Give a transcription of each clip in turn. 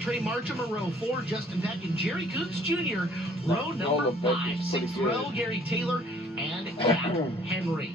Trey Marcham in row 4, Justin Peck and Jerry Coots Jr. row number 5. 6th row, Gary Taylor and Cap Henry.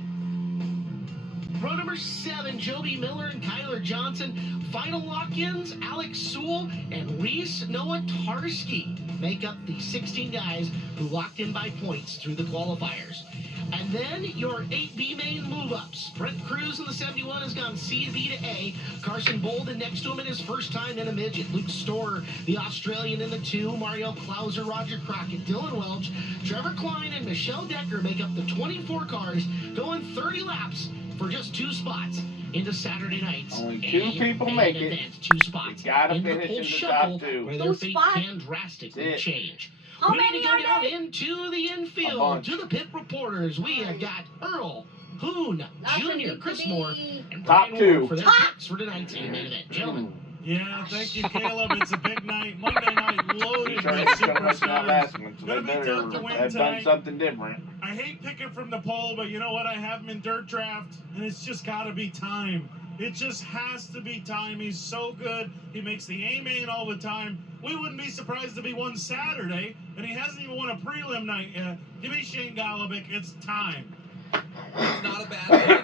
Row number 7, Joby Miller and Kyler Johnson. Final lock-ins, Alex Sewell and Reese Nowatarski make up the 16 guys who locked in by points through the qualifiers. And then your 8B main move-ups. Brent Cruz in the 71 has gone C to B to A. Carson Bolden next to him in his first time in a midget. Luke Storer, the Australian, in the 2. Mario Klauser, Roger Crockett, Dylan Welch, Trevor Klein, and Michelle Decker make up the 24 cars, going 30 laps for just 2 spots into Saturday night's only 2 people make it. Event. 2 spots. You gotta into finish the in the shuffle, top 2. where their fate can drastically change. Ready to go down into the infield to the pit reporters. We have got Earl Hoon Jr., Chris Moore, and Brian Ward for their picks for tonight's main event. Gentlemen. Yeah, thank you, Caleb. It's a big night. Monday night loaded with superstars. Gonna be tough to win have tonight. done something different. I hate picking from the poll, but you know what? I have him in dirt draft, and it's just got to be time. It just has to be time. He's so good. He makes the A-main all the time. We wouldn't be surprised if he won Saturday, and he hasn't even won a prelim night yet. Give me Shane Golovic. It's time. It's not a bad pick.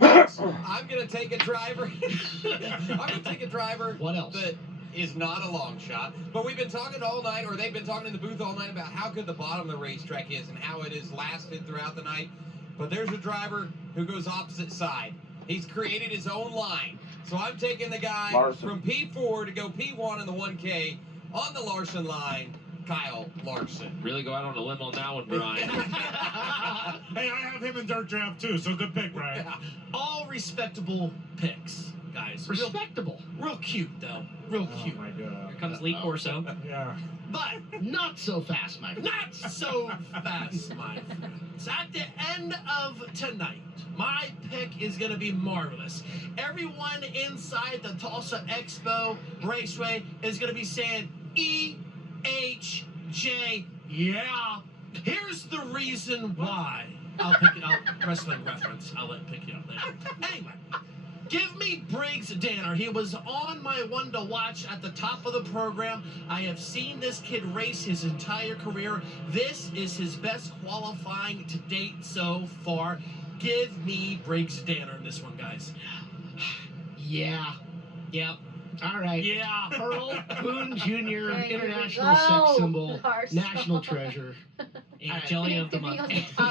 I'm going to take a driver. I'm going to take a driver what else? That is not a long shot. But we've been talking all night, or they've been talking in the booth all night about how good the bottom of the racetrack is and how it has lasted throughout the night. But there's a driver who goes opposite side. He's created his own line. So I'm taking the guy from P4 to go P1 in the 1K on the Larson line, Kyle Larson. Really go out on a limb on that one, Brian. Hey, I have him in dirt draft too, so good pick, Brian. Yeah. All respectable picks, guys. Respectable. Real cute, though. Real cute. Oh, my God. Here comes Lee Corso. Yeah. But not so fast, my friend. not so fast, my friends. At the end of tonight, my pick is going to be marvelous. Everyone inside the Tulsa Expo Raceway is going to be saying EHJ. Yeah. Here's the reason why. I'll pick it up. Wrestling reference. I'll let pick you up later. Anyway. Give me Briggs Danner. He was on my one to watch at the top of the program. I have seen this kid race his entire career. This is his best qualifying to date so far. Give me Briggs Danner in this one, guys. Yeah. Yep. All right. Yeah. Earl Boone Jr., international sex symbol, national treasure. Jelly of the month.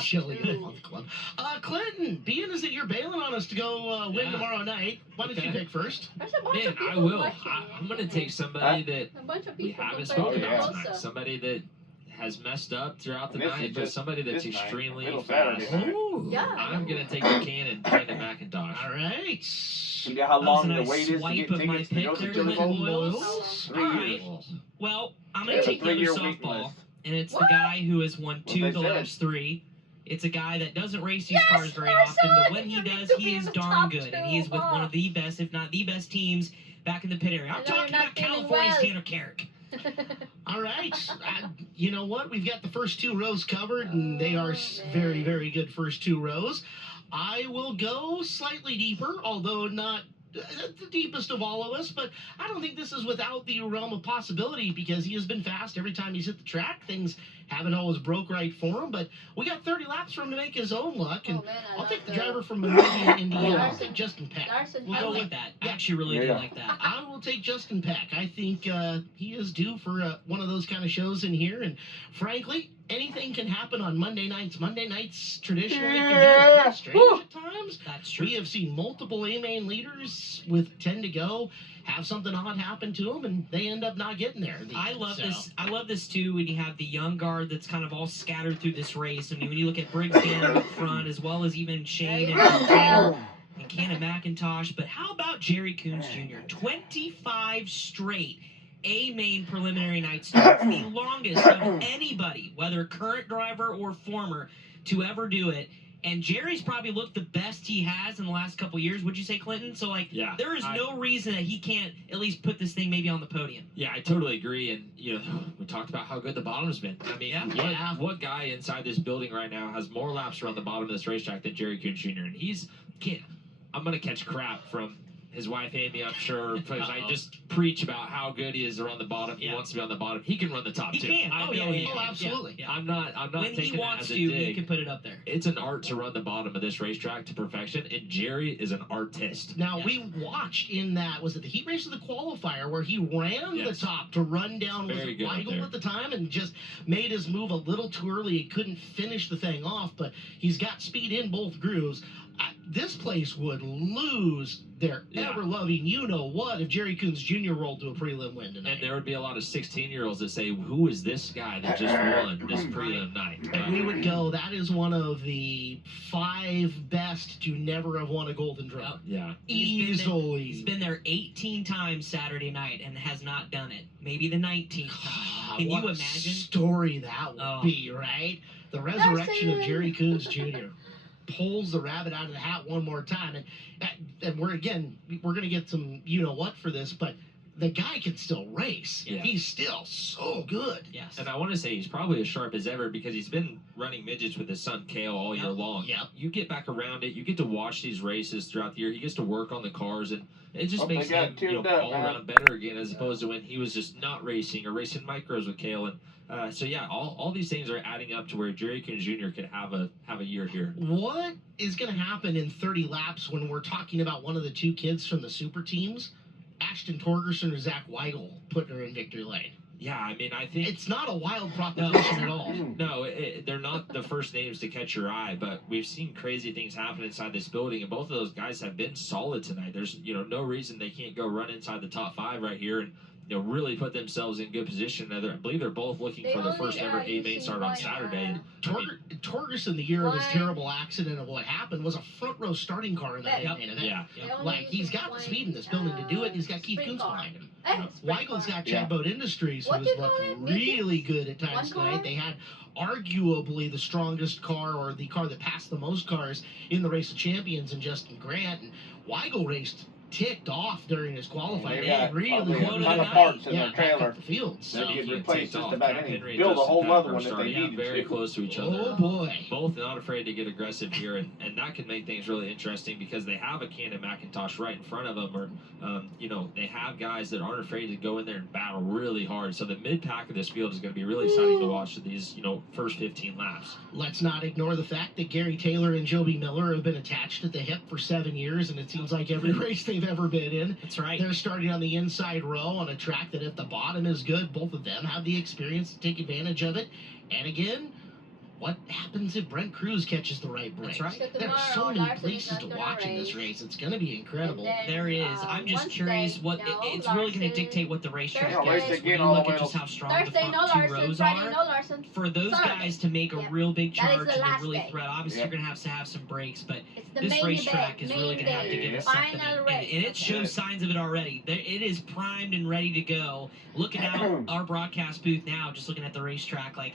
Jelly of the month club. Clinton, being as that you're bailing on us to go win tomorrow night, why don't you pick first? Man, I will. I'm going to take somebody that we haven't spoken about tonight. Somebody that has messed up throughout the night, but somebody that's extremely fast. I'm going to take the Cannon McIntosh. All right. You know how long the wait is to get tickets to go to Chili Bowl? 3 years. Well, I'm going to take the other softball, and it's the guy who has won 2 of the last 3. It's a guy that doesn't race these cars very often, but when he does, he is darn good, and he is with one of the best, if not the best teams back in the pit area. I'm talking about California's Tanner Carrick. All right. You know what? We've got the first 2 rows covered, and they are very, very good first 2 rows. I will go slightly deeper, although not the deepest of all of us, but I don't think this is without the realm of possibility because he has been fast every time he's hit the track. Things haven't always broke right for him, but we got 30 laps for him to make his own luck, and I'll take the driver from Monrovia, Indiana. I'll take Justin Peck. We'll go with that. I actually really do like that. I will take Justin Peck. I think he is due for one of those kind of shows in here, and frankly, anything can happen on Monday nights. Monday nights traditionally can be strange at times. That's true. We have seen multiple A-main leaders with 10 to go have something odd happen to them, and they end up not getting there. I love this. I love this too. When you have the young guard that's kind of all scattered through this race. I mean, when you look at Briggs Danner up front, as well as even Shane and Tanner and Cannon McIntosh. But how about Jerry Coons Jr.? 25 straight A-main preliminary night starts, the longest of anybody, whether current driver or former, to ever do it. And Jerry's probably looked the best he has in the last couple of years, would you say, Clinton? So, there is no reason that he can't at least put this thing maybe on the podium. Yeah, I totally agree. And, we talked about how good the bottom's been. I mean, what guy inside this building right now has more laps around the bottom of this racetrack than Jerry Coons Jr.? And I'm going to catch crap from his wife Amy, I'm sure, because I just preach about how good he is around the bottom. He wants to be on the bottom. He can run the top, too. He can. Oh, absolutely. Yeah. I'm not when taking he wants that as to, a dig. he can put it up there. It's an art to run the bottom of this racetrack to perfection, and Jerry is an artist. Now, we watched in that, was it the heat race or the qualifier, where he ran the top to run down with Weigel at the time and just made his move a little too early. He couldn't finish the thing off, but he's got speed in both grooves. This place would lose their ever-loving you-know-what if Jerry Coons Jr. rolled to a prelim win tonight. And there would be a lot of 16-years-olds that say, who is this guy that just won this prelim night? And we would go, that is one of the 5 best to never have won a Golden Drum. Yeah. Easily. He's been there 18 times Saturday night and has not done it. Maybe the 19th time. Can you imagine? Story that would be, right? The resurrection of Jerry Coons Jr. pulls the rabbit out of the hat one more time, and we're going to get some you-know-what for this, but the guy can still race. Yeah. He's still so good. Yes. And I want to say he's probably as sharp as ever because he's been running midgets with his son Kale all year long. Yep. You get back around it. You get to watch these races throughout the year. He gets to work on the cars, and it just makes him all around better again, as opposed to when he was just not racing or racing micros with Kale. And so yeah, all these things are adding up to where Jerry Coons Jr. could have a year here. What is going to happen in 30 laps when we're talking about one of the 2 kids from the super teams, Ashton Torgerson or Zach Weigel, putting her in victory lane? Yeah, I mean, I think it's not a wild proposition at all. No, they're not the first names to catch your eye, but we've seen crazy things happen inside this building, and both of those guys have been solid tonight. There's no reason they can't go run inside the top 5 right here and really put themselves in good position. I believe they're both looking for their first ever A-main start on Saturday. Torgerson, the year of his terrible accident of what happened, was a front row starting car in that A-main event. Yeah. Like, he's got the speed in this building to do it. He's got Keith Coons behind him. Weigel's got Chad Boat Industries, who has looked really good at times tonight. They had arguably the strongest car, or the car that passed the most cars in the Race of Champions, in Justin Grant. And Weigel raced ticked off during his qualifying. They really quoted a parts in their back trailer. up the field. So he you replace takes just off. about Henry any. and Build a Justin whole Packer other one if they starting needed very to. close to each other. Oh boy. Both not afraid to get aggressive here, and that can make things really interesting because they have a Cannon McIntosh right in front of them, or they have guys that aren't afraid to go in there and battle really hard. So the mid-pack of this field is going to be really exciting to watch these first 15 laps. Let's not ignore the fact that Gary Taylor and Joby Miller have been attached at the hip for 7 years, and it seems like every race they've ever been in. That's right. They're starting on the inside row on a track that if the bottom is good, both of them have the experience to take advantage of it. And again, what happens if Brent Cruz catches the right break? That's right. There are so many places to watch in this race. It's going to be incredible. There is. I'm just curious what it's really going to dictate what the racetrack is. When you all look the at way just how strong the front 2 rows are, for those guys to make a real big charge and to really threat, obviously you're going to have some breaks, but this racetrack is really going to have to give us something, and it shows signs of it already. It is primed and ready to go. Looking out our broadcast booth now, just looking at the racetrack, like,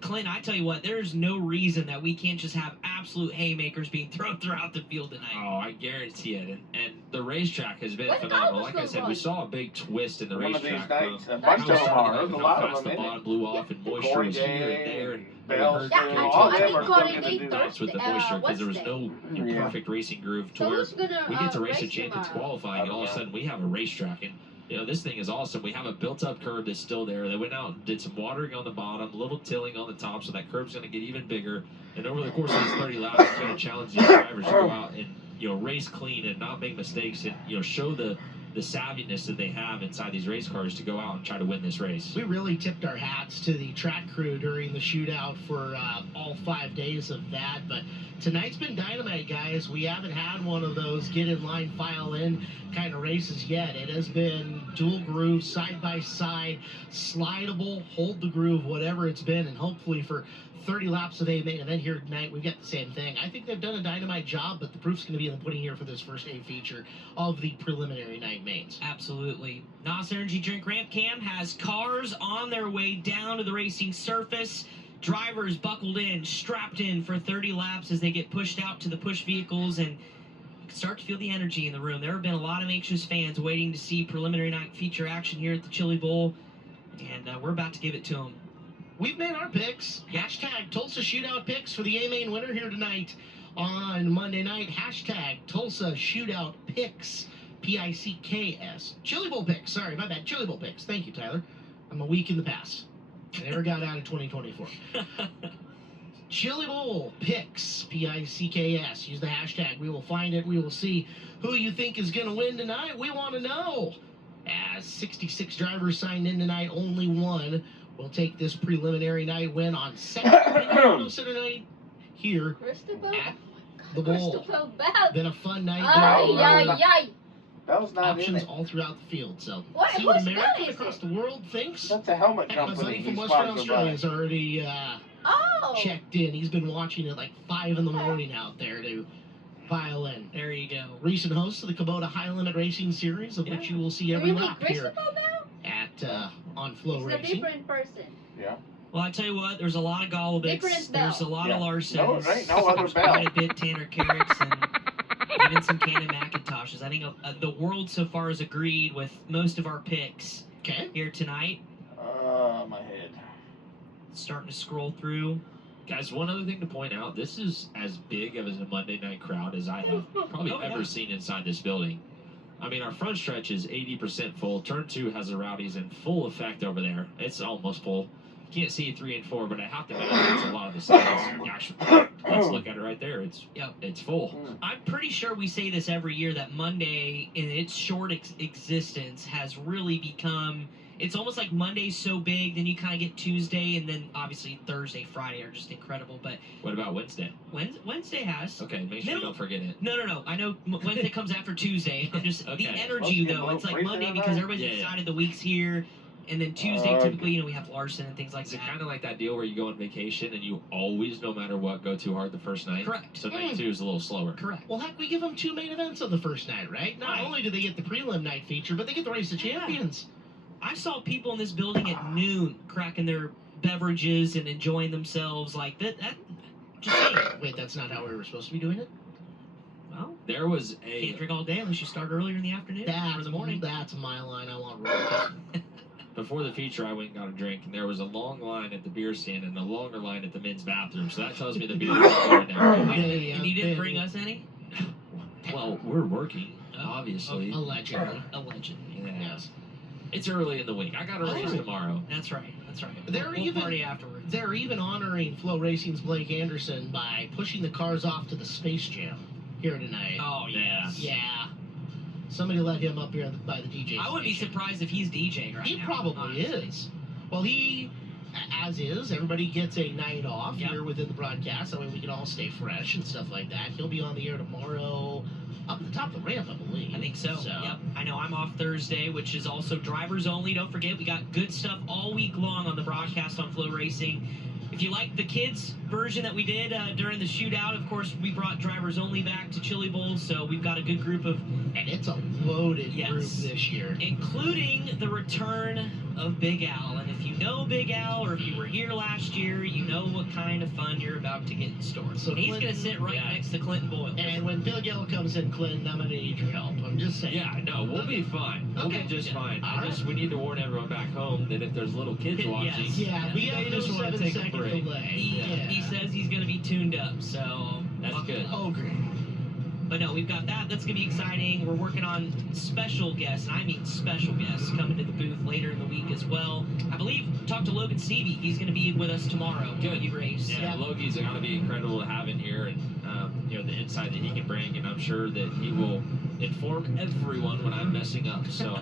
Clint, I tell you what, there's no reason that we can't just have absolute haymakers being thrown throughout the field tonight. Oh, I guarantee it. And the racetrack has been phenomenal. Like I said, we saw a big twist in the racetrack. One of these nights, a bunch of them are. There's a lot of them the in bottom it. blew off and moisture was here and there. And Bells, all of them are going to do this with the moisture because there was no perfect racing groove to where we get to race of champions qualifying, and all of a sudden we have a racetrack. And this thing is awesome. We have a built-up curb that's still there. They went out and did some watering on the bottom, a little tilling on the top, so that curb's going to get even bigger. And over the course of these 30 laps, it's going to challenge these drivers to go out and race clean and not make mistakes and show the savviness that they have inside these race cars to go out and try to win this race. We really tipped our hats to the track crew during the shootout for all 5 days of that, but tonight's been dynamite, guys. We haven't had one of those get in line, file in kind of races yet. It has been dual groove, side by side, slidable, hold the groove, whatever it's been, and hopefully for 30 laps of a main event here tonight, we've got the same thing. I think they've done a dynamite job, but the proof's going to be in the pudding here for this first A feature of the preliminary night mains. Absolutely. NOS Energy Drink Ramp Cam has cars on their way down to the racing surface. Drivers buckled in, strapped in for 30 laps as they get pushed out to the push vehicles, and you can start to feel the energy in the room. There have been a lot of anxious fans waiting to see preliminary night feature action here at the Chili Bowl, and we're about to give it to them. We've made our picks. Hashtag Tulsa Shootout picks for the A-Main winner here tonight on Monday night. Hashtag Tulsa Shootout picks P-I-C-K-S. Chili Bowl picks. Sorry, my bad. Chili Bowl picks. Thank you, Tyler. I'm a week in the past. I never got out of 2024. Chili Bowl picks. P-I-C-K-S. Use the hashtag. We will find it. We will see who you think is going to win tonight. We want to know. As 66 drivers signed in tonight, only one will take this preliminary night win on second Center night here at the bowl. Been a fun night. That was not options in it. all throughout the field. So What? see what America across the world thinks. That's a helmet My company. buddy from who's Western sponsored Australia by has already checked in. He's been watching at like 5 in the morning out there to file in. There you go. Recent host of the Kubota High Limit Racing Series, of which you will see every lap here at on Flow Racing. He's a different person. Yeah. Well, I tell you what, there's a lot of Gollivicks, there's a lot of Larsons, No other there's bell. quite a bit Tanner Carricks, and even some Cannon McIntoshes. I think the world so far has agreed with most of our picks here tonight. My head. Starting to scroll through. Guys, one other thing to point out, this is as big of a Monday night crowd as I have probably ever seen inside this building. I mean, our front stretch is 80% full. Turn 2 has the rowdies in full effect over there. It's almost full. Can't see 3 and 4, but I have to imagine it's a lot of the sides. Actually, let's look at it right there. It's full. I'm pretty sure we say this every year that Monday, in its short existence, has really become. It's almost like Monday's so big, then you kind of get Tuesday, and then obviously Thursday, Friday are just incredible. But what about Wednesday? Wednesday has. Okay, make sure you don't forget it. No. I know Wednesday comes after Tuesday. I'm just the energy though. It's like Monday because everybody's excited the week's here. And then Tuesday, typically, we have Larson and things like that. It's kind of like that deal where you go on vacation and you always, no matter what, go too hard the first night. Correct. So night 2 is a little slower. Correct. Well, heck, we give them 2 main events on the first night, right? Not only do they get the prelim night feature, but they get the Race of Champions. I saw people in this building at noon cracking their beverages and enjoying themselves like that. Just saying. Wait, that's not how we were supposed to be doing it? Well, there was can't drink all day unless you start earlier in the afternoon or the morning. That's my line. I want roll. Before the feature, I went and got a drink, and there was a long line at the beer stand and a longer line at the men's bathroom. So that tells me the beer is going down. And you didn't bring us any? Well, we're working, obviously. Allegedly. Yes. It's early in the week. I got a race tomorrow. That's right. We'll party afterwards. They're even honoring Flow Racing's Blake Anderson by pushing the cars off to the Space Jam here tonight. Oh, yes. Yeah. Somebody let him up here by the DJ I wouldn't be surprised if he's DJing right now. He probably is. Well, as is, everybody gets a night off here within the broadcast. That way we can all stay fresh and stuff like that. He'll be on the air tomorrow up at the top of the ramp, I believe. I think so. Yep. I know I'm off Thursday, which is also drivers only. Don't forget, we got good stuff all week long on the broadcast on Flow Racing. If you like the kids version that we did during the shootout, of course, we brought drivers only back to Chili Bowl, so we've got a good group of... And it's a loaded group this year. Including the return of Big Al. And if you know Big Al, or if you were here last year, you know what kind of fun you're about to get in store. So he's going to sit right next to Clinton Boyle. And when Big Al comes in, Clinton, I'm going to need your help. I'm just saying. Yeah, no, we'll be fine. We'll be just fine. We need to warn everyone back home that if there's little kids watching, we have just want to take a break. He says he's going to be tuned up, so... That's good. Oh, great. But no, we've got that. That's going to be exciting. We're working on special guests, and I mean special guests, coming to the booth later in the week as well. I believe, talked to Logan Stevie. He's going to be with us tomorrow. Good race. Yeah, Logan's going to be incredible to have in here, and the insight that he can bring, and I'm sure that he will inform everyone when I'm messing up. So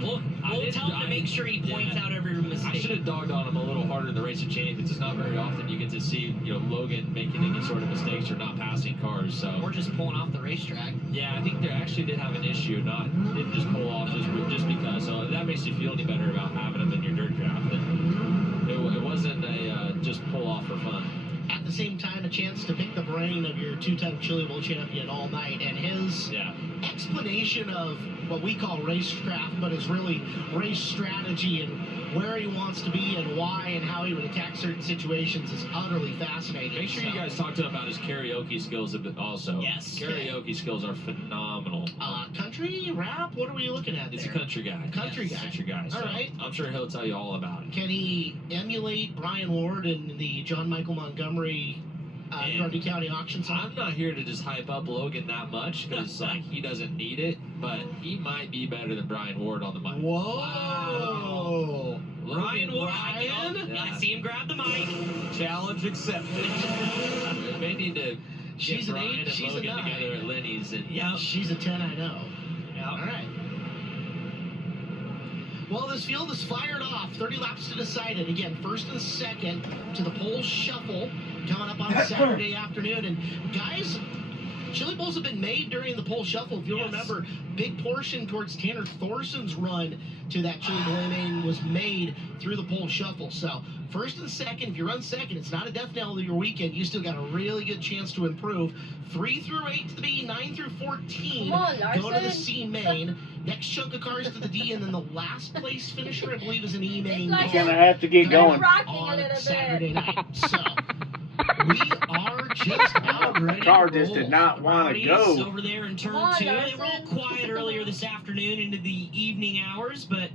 we'll tell him to make sure he points out every mistake. I should have dogged on him a little harder in the Race of Champions. It's not very often you get to see Logan making any sort of mistakes or not passing cars. So or just pulling off the racetrack. Yeah, I think they actually did have an issue. Didn't just pull off just because. So if that makes you feel any better about having him in your dirt draft, then it wasn't a just pull off for fun. At the same time, a chance to pick the brain of your 2-time Chili Bowl champion all night, and his explanation of what we call racecraft, but is really race strategy and where he wants to be and why and how he would attack certain situations is utterly fascinating. Make sure you guys talk to him about his karaoke skills a bit also. Yes. Karaoke skills are phenomenal. Country, rap, what are we looking at there? He's a country guy. Country guy. So all right. I'm sure he'll tell you all about it. Can he emulate Brian Ward and the John Michael Montgomery Grundy County Auction. I'm not here to just hype up Logan that much because like he doesn't need it, but he might be better than Brian Ward on the mic. Whoa! Wow. Brian Ward, I see him grab the mic. Challenge accepted. We may need to she's get Brian an 8, and she's Logan a 9. together at Lenny's. And she's a 10, I know. Yep. All right. Well, this field is fired off. 30 laps to decide it. Again, first and second to the pole shuffle coming up on Saturday afternoon. And guys, chili bowls have been made during the pole shuffle. If you'll remember, big portion towards Tanner Thorson's run to that chili bowl inning was made through the pole shuffle. So first and second, if you run second, it's not a death knell of your weekend. You still got a really good chance to improve. 3 through 8 to the B, 9 through 14 go to the C main. Next chunk of cars to the D, and then the last place finisher, I believe, is an E main. You're gonna have to get going. On Saturday night. So we are just about ready. The car to just roll. did not want to go. Over there in turn 2. They were all quiet earlier this afternoon into the evening hours, but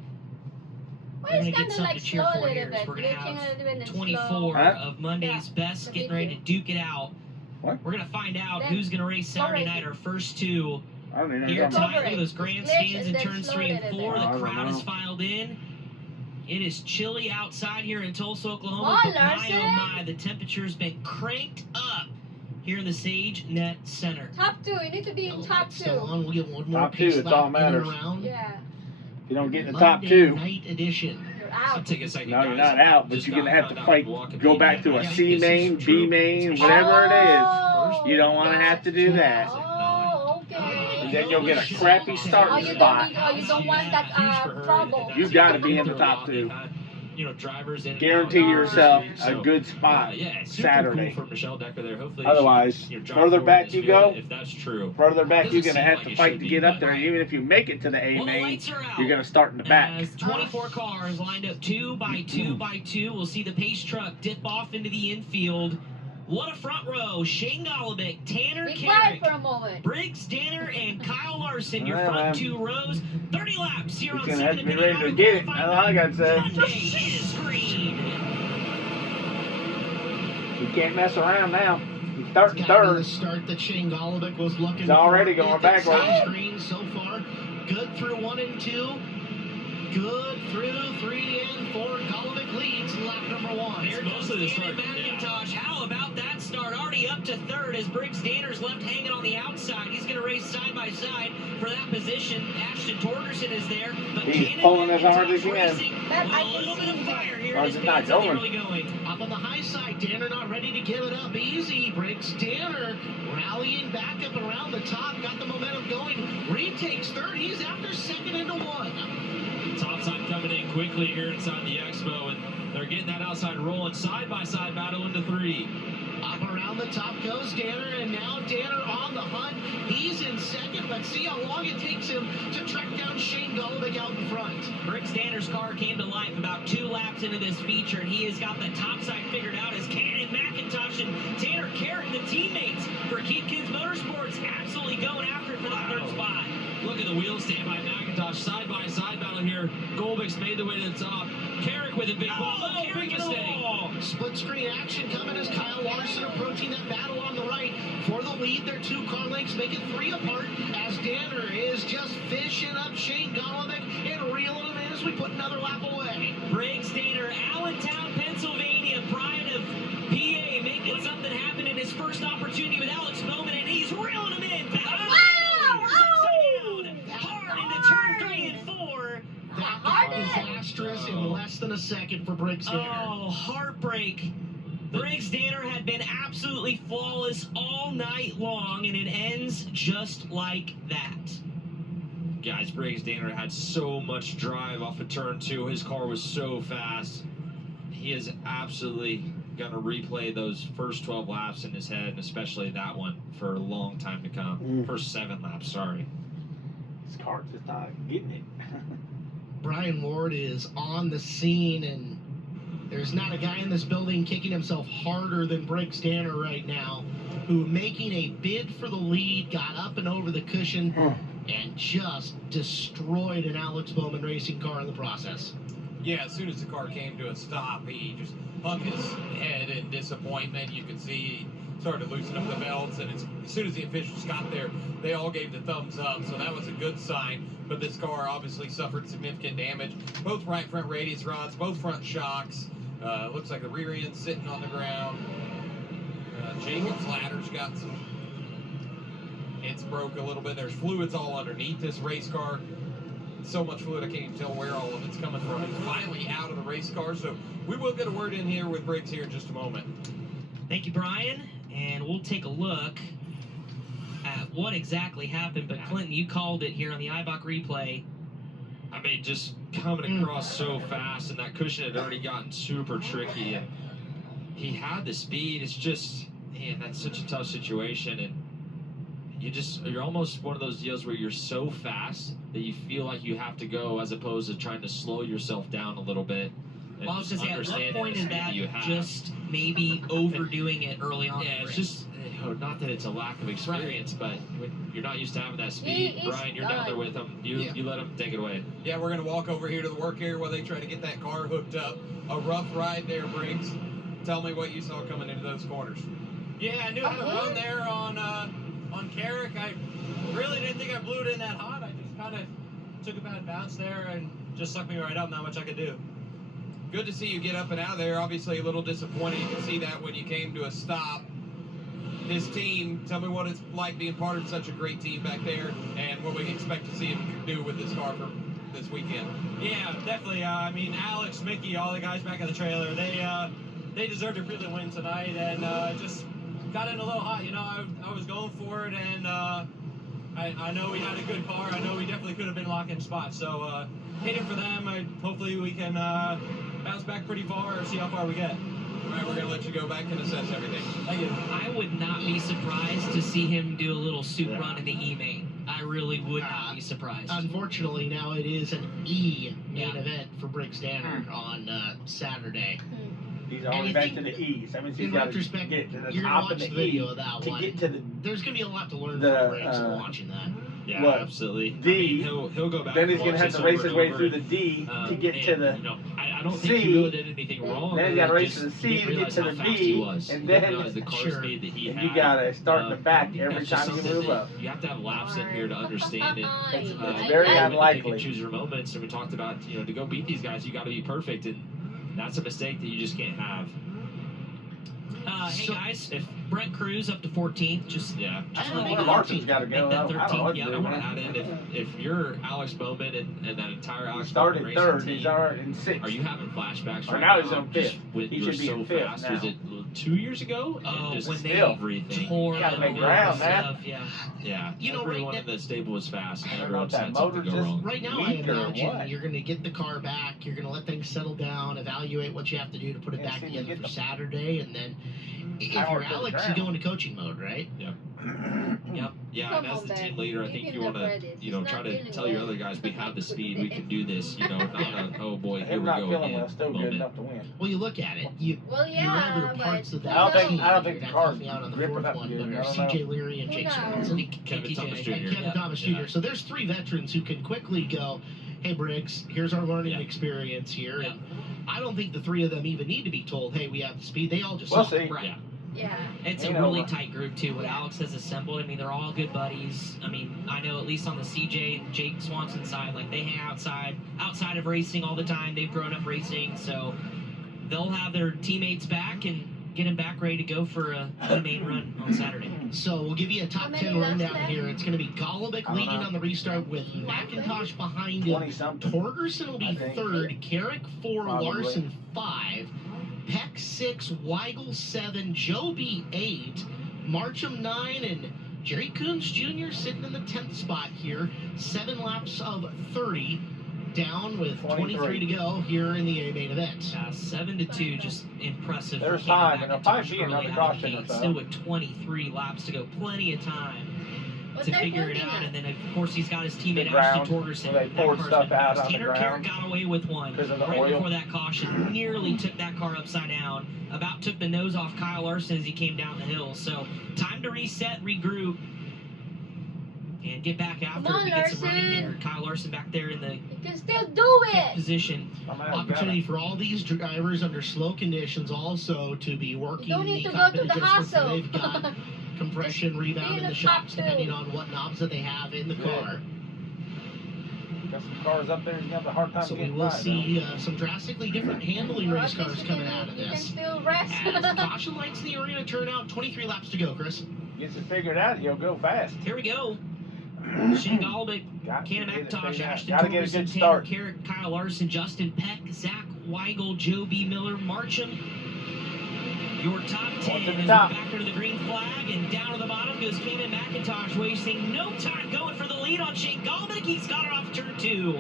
we're going to get something to cheer for here. We're going to have 24 of Monday's best getting ready to duke it out. What? We're going to find out who's going to race Saturday night, our first 2 here tonight. tonight. Look at those grandstands in turns 3 and 4. The I don't crowd is know. filed in. It is chilly outside here in Tulsa, Oklahoma, but my oh my, the temperature's been cranked up here in the Sage Net Center. Top 2, you need to be in top 2. We'll get one more Top 2, pace it's lap all in matters. and around. Yeah. If you don't get in the top Monday 2, night edition. You're I'll out. take a second. no, you're guys. not out, but Just you're gonna got have to found out fight, walking go B back to a main. C This is main, true. B main, It's whatever it is. Oh. You don't want to have to do that. Oh, okay. And then you'll get a crappy Oh, starting you spot. you don't want that trouble. You gotta be in the top 2. You know, drivers in Guarantee and out. yourself So, a good spot yeah, super Saturday. Cool for Michelle Decker there. Hopefully Otherwise, she, drive further forward back this you field, go, if that's true. further back Doesn't you're gonna seem have like to it fight should to be, get up but- there. Even if you make it to the A Well, the main, lights are out. you're gonna start in the back. As 24 cars lined up 2 by 2 by 2. We'll see the pace truck dip off into the infield. What a front row. Shane Golobic, Tanner Be quiet Carrick, for a moment. Briggs Danner, and Kyle Larson. Your Well, front 2 rows. 30 laps here You're on gonna have to be Second ready to Opinion get it. Auto That's all I gotta say. Monday is green. You can't mess around now. He's starting It's gotta be the third. start that Shane Golobic was looking He's already for. going Hit that backwards. side screen so far. Good through 1 and 2. Good through 3 and 4. Golobic leads lap number 1. Here comes mostly the Danny start, McIntosh. How about that start? Already up to 3rd as Briggs Danner's left hanging on the outside. He's going to race side by side for that position. Ashton Torgerson is there, but He's Cannon pulling as hard as McIntosh he can. racing But with I a can little bit see of fire here Or in is his it not pants. Are they going? really going? Up on the high side, Danner not ready to give it up easy. Briggs Danner rallying back up around the top, got the momentum going. Reed takes 3rd. He's after 2nd into 1. Top side coming in quickly here inside the Expo, and they're getting that outside rolling. Side-by-side battle into 3. Up around the top goes Danner, and now Danner on the hunt. He's in 2nd. Let's see how long it takes him to track down Shane Golobic out in front. Briggs Danner's car came to life about 2 laps into this feature, and he has got the top side figured out as Cannon McIntosh and Tanner Carrick, the teammates for Keep Kids Motorsports, absolutely going after it for that 3rd spot. Look at the wheel stand by McIntosh. Side-by-side battle here. Golbic's made the way to the top. Carrick with a big ball. Oh, big mistake. Split screen action coming as Kyle Larson approaching that battle on the right for the lead. Their 2 car lengths make it 3 apart as Danner is just fishing up Shane Golobic and reeling him in as we put another lap away. Briggs Danner, Allentown, Pennsylvania, pride of PA, making something happen in his first opportunity with Alex Bowman, and he's reeling him in. Hard into turn 3 and 4. That got disastrous in less than a second for Briggs Danner. Oh, heartbreak. Briggs Danner had been absolutely flawless all night long, and it ends just like that. Guys, Briggs Danner had so much drive off of turn 2. His car was so fast. He is absolutely going to replay those first 12 laps in his head, and especially that one, for a long time to come. First 7 laps, sorry. This car's just not getting it. Brian Ward is on the scene, and there's not a guy in this building kicking himself harder than Briggs Danner right now, who, making a bid for the lead, got up and over the cushion and just destroyed an Alex Bowman racing car in the process. Yeah, as soon as the car came to a stop, he just hung his head in disappointment. You could see started to loosen up the belts, and as soon as the officials got there, they all gave the thumbs up, so that was a good sign. But this car obviously suffered significant damage. Both right front radius rods, both front shocks. Looks like the rear end's sitting on the ground. Jacob's ladder's got some... It's broke a little bit. There's fluids all underneath this race car. So much fluid, I can't even tell where all of it's coming from. It's finally out of the race car, so we will get a word in here with Briggs here in just a moment. Thank you, Brian. And we'll take a look at what exactly happened. But Clinton, you called it here on the IBOC replay. I mean, just coming across so fast, and that cushion had already gotten super tricky. And he had the speed. It's just, man, that's such a tough situation. And you're almost one of those deals where you're so fast that you feel like you have to go, as opposed to trying to slow yourself down a little bit. Well, I was just saying, at what point is that just maybe overdoing it early on? Yeah, it's just, not that it's a lack of experience, but when you're not used to having that speed. Brian, you're down there with him. You let him take it away. Yeah, we're going to walk over here to the work area while they try to get that car hooked up. A rough ride there, Briggs. Tell me what you saw coming into those corners. Yeah, I knew how to run there on Carrick. I really didn't think I blew it in that hot. I just kind of took a bad bounce there and just sucked me right up. Not much I could do. Good to see you get up and out of there. Obviously a little disappointed. You can see that when you came to a stop. This team, tell me what it's like being part of such a great team back there, and what we expect to see him do with this car for this weekend. Yeah, definitely. I mean, Alex, Mickey, all the guys back at the trailer, they deserved to really win tonight, and just got in a little hot. You know, I was going for it, and I know we had a good car. I know we definitely could have been locking spots. So hit it for them. Hopefully we can bounce back pretty far or see how far we get. All right, we're going to let you go back and assess everything. Thank you. I would not be surprised to see him do a little suit run in the E-main. I really would not be surprised. Unfortunately, now it is an E main event for Briggs Danner on Saturday. He's always back to the E's. That means he's got to get to the you're top gonna of watch the the video E of that to one. get to the. There's going to be a lot to learn from Briggs watching that. Yeah, What? absolutely. D. I mean, he'll go back. Then he's going to have to race his way through the D to get to the. I don't C. think he really did anything wrong. Then he's got to race to the C to get to the B, and then the car speed that he had. you got to start in the back every time you move up. You have to have laps in here to understand it. It's very unlikely. You can choose your moments, and we talked about, to go beat these guys, you got to be perfect, and that's a mistake that you just can't have. Hey guys, if Brent Cruz up to 14th, just one of Martin's got to go. Make that 13th. Yeah, I want to add in, if you're Alex Bowman and that entire Alex started Bowman third, racing he's team, already in sixth. are you having flashbacks Or right now now? he's on fifth. When He you were should be so in fifth fast. now. Was it 2 years ago? Oh, Just when they everything. tore gotta make over ground, stuff, man. Yeah, You know, everyone right in the stable was fast. I don't Never know if that had something motor go just- wrong. Right now, I Weak or imagine what? you're going to get the car back, you're going to let things settle down, evaluate what you have to do to put it Yeah, back see, together get for the Saturday, and then if power you're to the Alex, you ground. go into coaching mode, right? Yep. Yep. Yeah, Come and as on, the team Ben. leader, I Give think him you the want to, credit. He's try not to feeling tell your well. other guys, we have the speed, we can do this, not a, oh boy, here Him we not go feeling again well, still good moment. enough to win. Well, you look at it, Well, your yeah, other parts of but that I don't think- team I don't think the that car's helped me out on the ripping fourth up one, good. but I are don't C.J. know. Leary and Jake Who Swanson Kevin Thomas Jr. and Kevin Thomas Jr. So there's three veterans who can quickly go, hey, Briggs, here's our learning experience here. Yeah. And I don't think the three of them even need to be told, hey, we have the speed. They all just We'll saw it. see. Right. Yeah. It's You a know, really tight group too. What Alex has assembled. I mean, they're all good buddies. I mean, I know at least on the CJ and Jake Swanson side, like they hang outside of racing all the time. They've grown up racing, so they'll have their teammates back and get them back ready to go for a main run on Saturday. So we'll give you a top How many 10 laps rundown left? here. It's going to be Golubic I don't leading know. on the restart with McIntosh behind him. 20-something. Torgerson will I be think. third. Carrick 4, Probably. Larson 5. Peck 6, Weigel 7, Joby 8, Marcham 9, and Jerry Coons Jr. sitting in the 10th spot here. 7 laps of 30 down with 23 to go here in the A main event. 7-2, just impressive. There's for time, Ken and there'll probably McIntosh be another early out caution of the or gate, so. still with 23 laps to go. Plenty of time What to they're figure it looking out, at. and then of course he's got his teammate The ground, Ashton Torgerson. where they That poured car's stuff been out fast. on the Tanner Carrick ground got away with one because of the right oil. before that caution. Nearly took that car upside down. About took the nose off Kyle Larson as he came down the hill. So time to reset, regroup. And get back after it to get some running here. Kyle Larson back there in the you can still do it. Position. Opportunity for all these drivers under slow conditions also to be working. You don't need the to go to the hustle. They've got compression, rebound in the shocks, depending on what knobs that they have in the car. Got some cars up there, you have a hard time so getting we will by, see some drastically different handling race cars coming out of You can this. still rest. As caution lights in the arena turn out, 23 laps to go, Chris. Gets it figured out, you'll go fast. Here we go. Shane Golobic, Ken McIntosh, Ashton Torgerson, Tanner Carrick, Kyle Larson, Justin Peck, Zach Weigel, Joe B. Miller, Marcham. Your top 10 as we're back under the green flag, and down to the bottom goes Ken McIntosh, wasting no time going for the lead on Shane Golobic. He's got it off turn 2.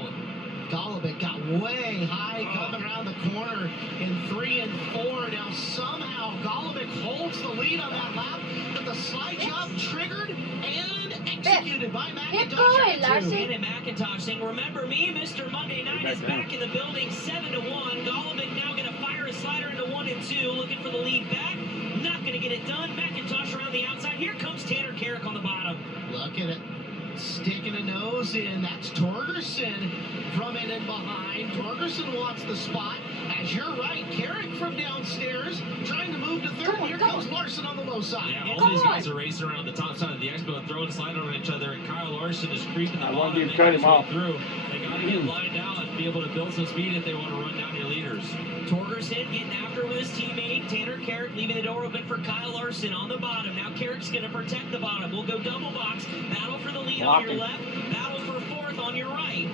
Golobic got way high coming around the corner in 3 and 4. Now somehow Golobic holds the lead on that lap, but the slide job triggered and executed by McIntosh. And McIntosh saying, "Remember me, Mr. Monday Night is back in the building, 7-1. Golobic now going to fire a slider into 1 and 2, looking for the lead back. Not going to get it done. McIntosh around the outside. Here comes Tanner Carrick on the bottom. Look at it. Sticking a nose in. That's Torgerson from in and behind. Torgerson wants the spot. As you're right, Carrick from downstairs trying to move to third. Here comes Larson on the low side. Yeah, all these guys are racing around the top side of the expo and throwing slide on each other, and Kyle Larson is creeping the bottom and making his way through. They got to get lined out and be able to build some speed if they want to run down your leaders. Torgerson getting after with his teammate Tanner Carrick, leaving the door open for Kyle Larson on the bottom. Now Carrick's going to protect the bottom. We'll go double box. Battle for the lead on your left. Battle for fourth on your right.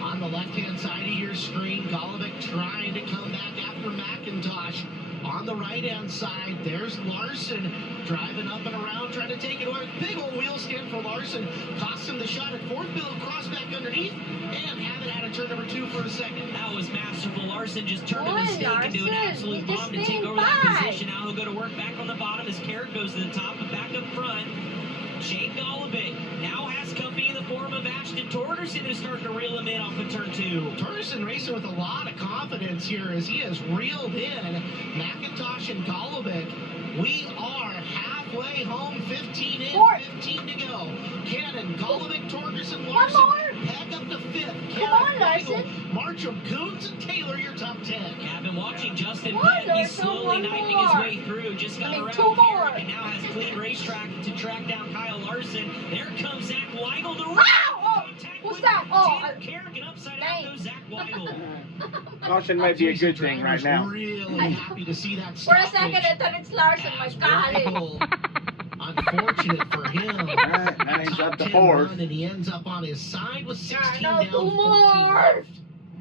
On the left-hand side of your screen, Golobic trying to come back after McIntosh. On the right-hand side, there's Larson driving up and around, trying to take it away. Big old wheel stand for Larson. Costs him the shot at fourth. Bill cross back underneath and have it out of turn number 2 for a second. That was masterful. Larson just turned a mistake into an absolute bomb to take over that position. Now he'll go to work back on the bottom as Carrick goes to the top and back up front. Shane Golobic now has company in the form of Ashton Torgerson, who's starting to reel him in off of turn 2. Torgerson racing with a lot of confidence here as he has reeled in McIntosh and Golobic. We are halfway home, 15 in, 15 to go. Cannon, Golobic, Torgerson, Larson, Peck up to 5th. Come on, Larson. Marcham, Coons, and Taylor, your top 10. Yeah, I've been watching Justin Peck. He's slowly knifing his way through. Just got around Carrick and now has clean racetrack to track down Kyle Larson. There comes Zach Weigel. The what's that? Oh, Carrick and upside out goes Zach Weigel. Caution might be a good thing right now. Really happy to see that for a second, I thought it's Larson. My God. Unfortunate for him. Now he's up to 4th. And he ends up on his side with 16 no, down, 2 more.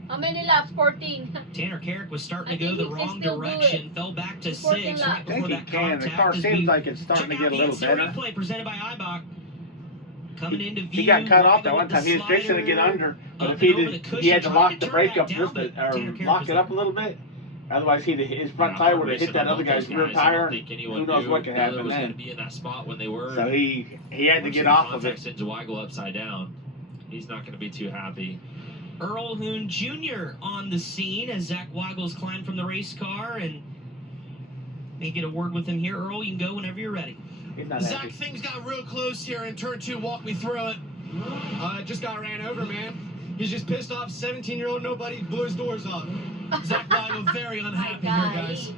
How many laps? 14. Tanner Carrick was starting to go the wrong direction, fell back to 6 right before that contact. The car seems like it's starting to get a little better. Replay presented by Ibach. Coming into view. He got cut off that one time. He was fixing to get under, but if he had to lock the brake up just or lock it up a little bit. Otherwise, his front tire would have hit that other guy's rear tire. Who knows what could happen then? Be in that spot when they were. So he had to get off of it. Sends Weigel upside down. He's not going to be too happy. Earl Hoon Jr. on the scene as Zach Weigel's climbed from the race car, and may get a word with him here. Earl, you can go whenever you're ready. Zach, things got real close here in turn 2. Walk me through it. Just got ran over, man. He's just pissed off. 17-year-old nobody blew his doors off. Zach Weigel very unhappy here, guys.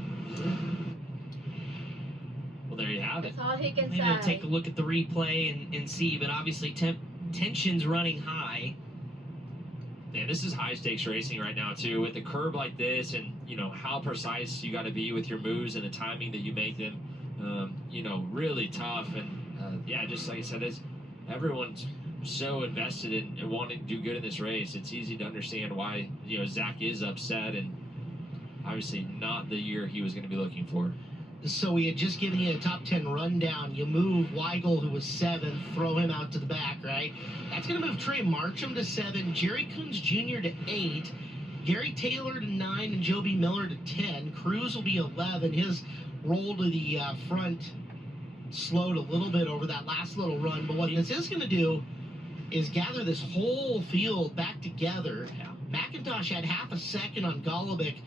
Well, there you have it. That's all he can Maybe say. we'll take a look at the replay and see, but obviously tension's running high. Yeah, this is high-stakes racing right now, too, with a curb like this and, you know, how precise you got to be with your moves and the timing that you make them. You know, really tough. And, yeah, just like I said, everyone's so invested in wanting to do good in this race. It's easy to understand why, you know, Zach is upset and obviously not the year he was going to be looking for. So we had just given you a top 10 rundown. You move Weigel, who was 7th, throw him out to the back, right? That's going to move Trey Marcham to 7, Jerry Coons Jr. to 8, Gary Taylor to 9, and Joe B. Miller to 10. Cruz will be 11. His roll to the front slowed a little bit over that last little run. But what this is going to do is gather this whole field back together. McIntosh had half a second on Golobic.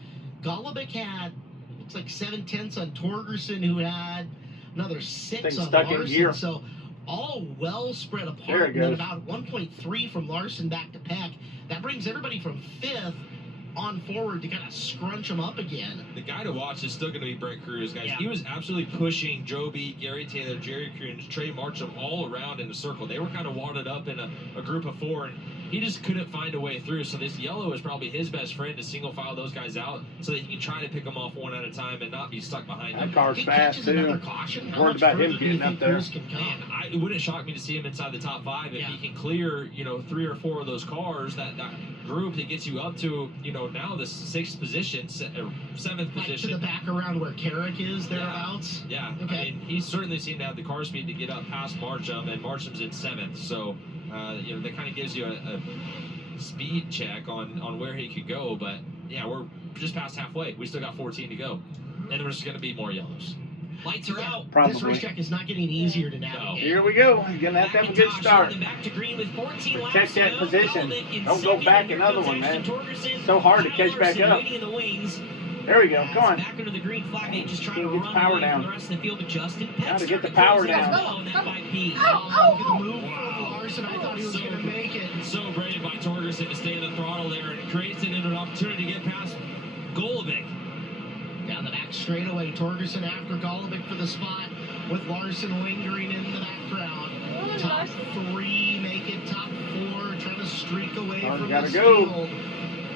Golobic had, looks like 7/10 on Torgerson, who had another 6 on Larson. So all well spread apart, and then about 1.3 from Larson back to Peck. That brings everybody from 5th on forward to kind of scrunch them up again. The guy to watch is still going to be Brent Cruz, guys. Yeah. He was absolutely pushing Joby, Gary Taylor, Jerry Coons, Trey Marcham all around in a circle. They were kind of wadded up in a group of 4, and he just couldn't find a way through. So this yellow is probably his best friend to single file those guys out so that he can try to pick them off one at a time and not be stuck behind them. That car's fast, too. Worried about him getting up there. Man, it wouldn't shock me to see him inside the top 5 if he can clear, 3 or 4 of those cars, that group that gets you up to, now the 6th position, 7th position. To the back around where Carrick is, thereabouts? Yeah. Okay. I mean, he certainly seemed to have the car speed to get up past Marcham, and Marcham's in 7th. So, that kind of gives you a speed check on where he could go. But, yeah, we're just past halfway. We still got 14 to go. And there's going to be more yellows. Lights are out. Probably. This racetrack is not getting easier to navigate. Here we go. You're going to have a good start. Back to green with 14 Protect that position. Don't go back another one, man. So hard to catch back up. There we go. Come on. Back under the green flag. They just trying to get run the power away down. from the rest of the field, but Justin Got to get the power down. Look at the move from Larson. I thought he was going to make it. So brave by Torgerson to stay in the throttle there, and creates it into an opportunity to get past Golovic. Down the back straightaway, Torgerson after Golovic for the spot, with Larson lingering in the background. Top 3 make it top 4, trying to streak away from this field.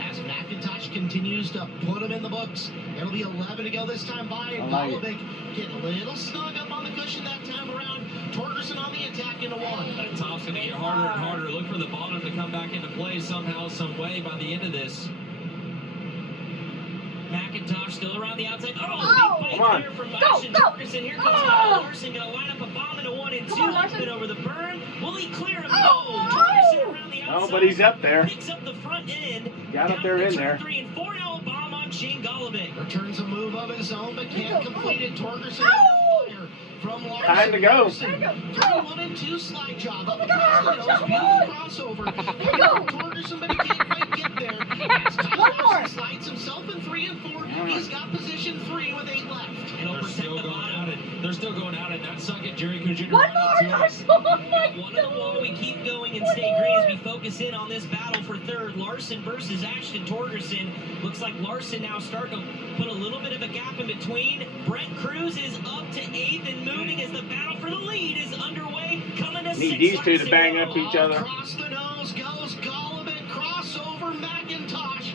As McIntosh continues to put him in the books, it'll be 11 to go this time by, and Golovic getting a little snug up on the cushion that time around. Torgerson on the attack into 1. That top's going to get harder and harder. Look for the bottom to come back into play somehow, some way by the end of this. McIntosh still around the outside. Big fight there from Ashton Torgerson. Here comes Larson, going to line up a bomb into 1 and 2. Been over the burn. Will he clear him? No. Torgerson around the outside. Oh, but he's up there. Picks up the front end. Got up there in there. 3 and 4 now. A bomb on Shane Golovic. Returns a move of his own, but can't complete it. Torgerson from Larson. Time to go. 1 and 2 slide job. Up across the nose. Beautiful crossover. Torgerson, but he can't quite get there. As Kyle Larson slides himself in 3 and 4. He's got position 3 with 8 left. They're still going at it. They're still going at it. That suck at Jerry Coons Jr. One on the wall. We keep going and stay green as we focus in on this battle for 3rd. Larson versus Ashton Torgerson. Looks like Larson now starting to put a little bit of a gap in between. Brent Cruz is up to 8th and moving as the battle for the lead is underway. Coming to 6th. Need these two to bang up each other. Across the nose goes Golovic. Crossover McIntosh.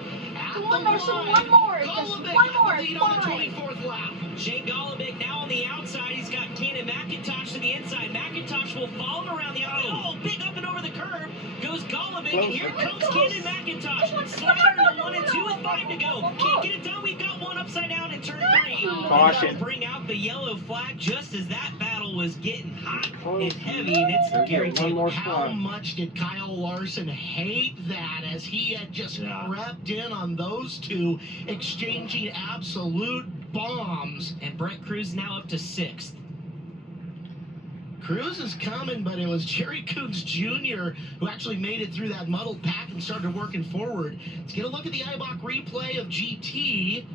One more. Just one more. Lead on the 24th lap. Shane Golovic now on the outside. He's got Kenan McIntosh to the inside. McIntosh will follow him around the outside. Oh, big up and over the curb goes Golovic. And here comes Kenan McIntosh. Slider into 1 and 2 with 5 to go. Can't get it done. We've got 1 upside down in turn 3. Caution. Bring out the yellow flag just as that battle was getting hot and heavy. And it's Gary Taylor. How much did Kyle Larson hate that as he had just crept in on those two, exchanging absolute bombs. And Brent Cruz now up to 6th. Cruz is coming, but it was Jerry Coons Jr. who actually made it through that muddled pack and started working forward. Let's get a look at the IBOC replay of GT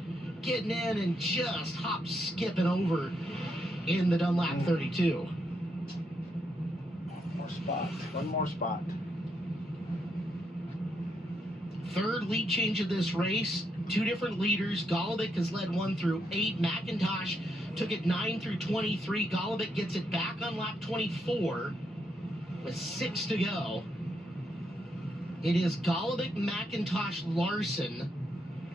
getting in and just skipping over in the Dunlap 32. One more spot. 3rd lead change of this race. 2 different leaders. Golovic has led 1 through 8. McIntosh took it 9 through 23. Golovic gets it back on lap 24 with 6 to go. It is Golovic, McIntosh, Larson,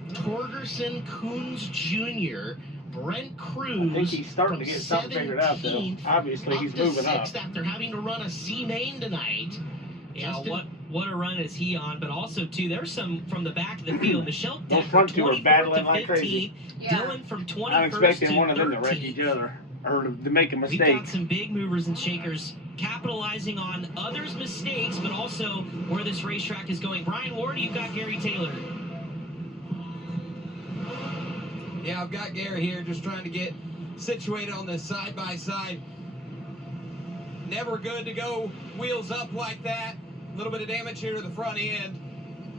Torgerson, Coons Jr., Brent Cruz. I think he's starting to get something figured out, though. Obviously, he's moving up. 6th after having to run a C main tonight. Yeah, what a run is he on, but also, too, there's some from the back of the field. Michelle Decker, front two are battling 24th like to 15th. crazy. Dylan from 21st I'm expecting to one of them to 13th. wreck each other or to make a We've mistake. got some big movers and shakers capitalizing on others' mistakes, but also where this racetrack is going. Brian Ward, you've got Gary Taylor. Yeah, I've got Gary here just trying to get situated on the side-by-side. Never good to go wheels up like that. A little bit of damage here to the front end.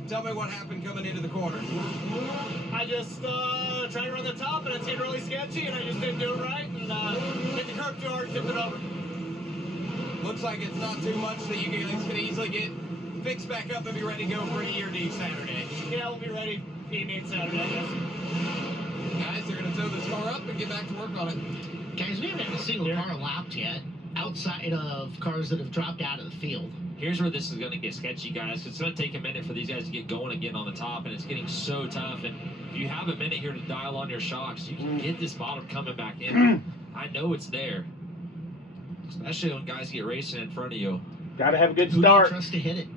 Tell me what happened coming into the corner. I just tried to run the top, and it seemed really sketchy, and I just didn't do it right, and hit the curb too hard, tipped it over. looks like it's not too much that you guys can easily get fixed back up and be ready to go for an ERD Saturday. Yeah, we'll be ready. Evening Saturday, I guess. Guys, they're going to tow this car up and get back to work on it. Guys, we haven't had a single car lapped yet, outside of cars that have dropped out of the field. Here's where this is going to get sketchy, guys. It's going to take a minute for these guys to get going again on the top, and it's getting so tough. And if you have a minute here to dial on your shocks, you can get this bottom coming back in. I know it's there, especially when guys get racing in front of you. Got to have a good Who do you start. trust to hit it?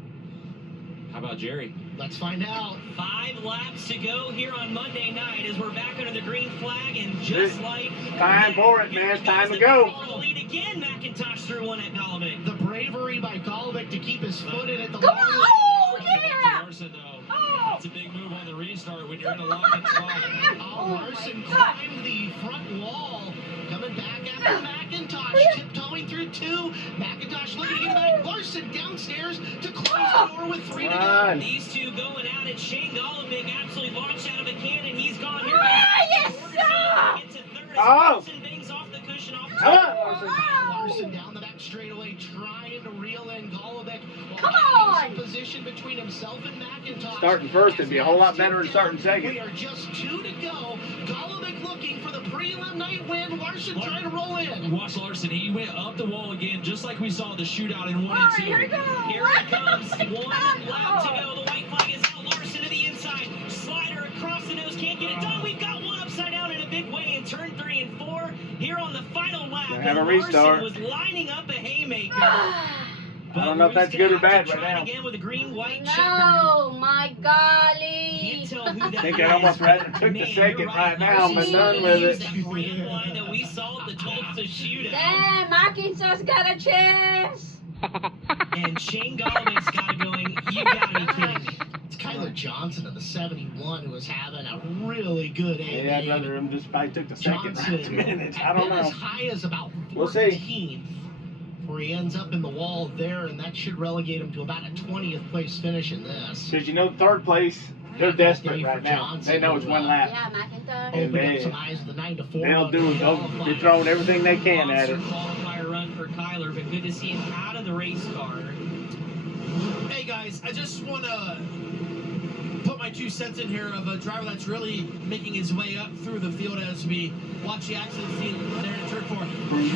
How about Jerry? Let's find out. 5 laps to go here on Monday night as we're back under the green flag, and just like Time for it, man. It's time to go. lead again, McIntosh through one at Golovic. The bravery by Golovic to keep his foot in at the Come on! Oh, yeah! Larson, though. Oh! It's a big move on the restart when you're in a lock-in spot. Larson climbed the front wall, coming back after McIntosh, tiptoeing through 2. McIntosh looking to get back. Larson downstairs to close the door with 3 to go. These two going at it. Shane Golovic absolutely launched out of a cannon. He's gone here. Yes, sir! Gets to third as Oh! Larson bangs off the cushion off Larson down the back straightaway, trying to reel in Golovic. Come on! Position between himself and McIntosh. Starting first would be a whole lot better than starting second. We are just 2 to go. Golovic looking for the prelim night win. Larson trying to roll in. Watch Larson. He went up the wall again, just like we saw the shootout in 1 and 2. Here we go! Here it comes. 1 lap to go. The white flag is out. Larson to the inside. Slider across the nose. Can't get it done. We've got one upside down in a big way in turn 3 and 4. Here on the final lap. Have a restart. Larson was lining up a haymaker. I don't know if that's good or bad right now. Again with a green-white checker. No, my golly. Can't tell who that I think I almost rather took the second right now, but done with it. That red line that we saw at the Tulsa shootout. Damn, McIntosh got a chance. And Shane Golovic's got it going. You gotta be kidding me. It's Kyler Johnson of the 71 who was having a really good A. Yeah, I'd rather him just probably took the second right to minutes. I don't been as know. high as about 14th, We'll see. where he ends up in the wall there, and that should relegate him to about a 20th place finish in this. Because you know, third place, they're desperate right now. They know it's one lap. Yeah, McIntosh. And Open up some eyes with the 9 to 4. They'll do. They're throwing everything they can at it. Monster qualifier run for Kyler, but good to see him out of the race car. Hey guys, I just want to put my 2 cents in here of a driver that's really making his way up through the field as we watch the accident scene there in turn 4.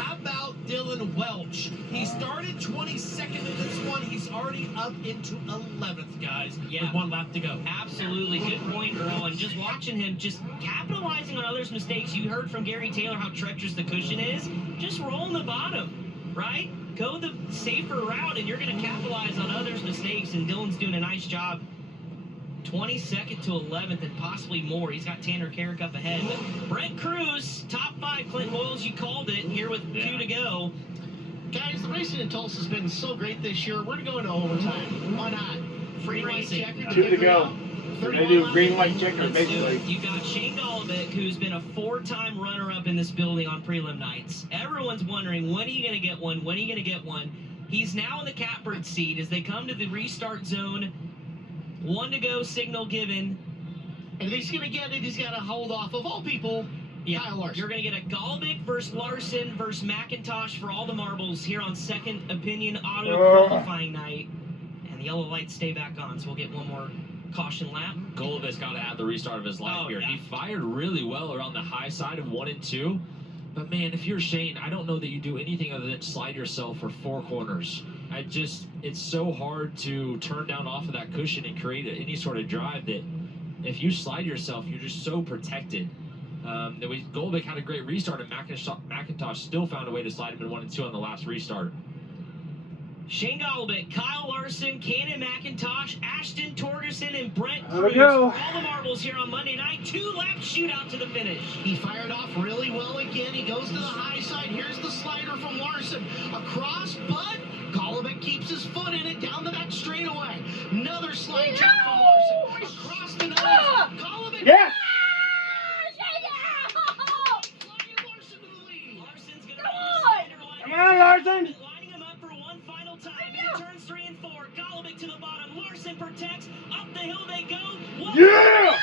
How about Dylan Welch? He started 22nd in this one. He's already up into 11th, guys, with 1 lap to go. Absolutely. Good point, Earl. And just watching him, just capitalizing on others' mistakes. You heard from Gary Taylor how treacherous the cushion is. Just roll in the bottom, right? Go the safer route, and you're going to capitalize on others' mistakes. And Dylan's doing a nice job. 22nd to 11th and possibly more. He's got Tanner Carrick up ahead. But Brent Cruz, top 5. Clint Boyles, you called it here with 2 to go. Guys, the racing in Tulsa has been so great this year. We're going to go into overtime. Why not? Free racing. Checker 2 to go. They do green, white checker, basically. You got Shane Golovic, who's been a 4-time runner-up in this building on prelim nights. Everyone's wondering, when are you going to get one? When are you going to get one? He's now in the catbird seat as they come to the restart zone. 1 to go, signal given. And if he's going to get it, he's got to hold off, of all people, Kyle Larson. You're going to get a Golovic versus Larson versus McIntosh for all the marbles here on Second Opinion Auto qualifying night. And the yellow lights stay back on, so we'll get one more caution lap. Golovic's got to have the restart of his life here. He fired really well around the high side of 1 and 2. But, man, if you're Shane, I don't know that you do anything other than slide yourself for 4 corners. It's so hard to turn down off of that cushion and create any sort of drive that if you slide yourself, you're just so protected. Golovic had a great restart, and McIntosh still found a way to slide him in 1 and 2 on the last restart. Shane Golovic, Kyle Larson, Cannon McIntosh, Ashton Torgerson, and Brent There we Cruz. go. All the marbles here on Monday night. 2-lap shootout to the finish. He fired off really well again. He goes to the high side. Here's the slider from Larson. Across, but Golovic keeps his foot in it down the back straightaway. Another slide check from Larson. Across the nose. Golovic. Yes! Larson to the lead. Larson's going to run the Come on, Larson! lining him up for one final time. Into turns 3 and 4. Golovic to the bottom. Larson protects. Up the hill they go. Yeah!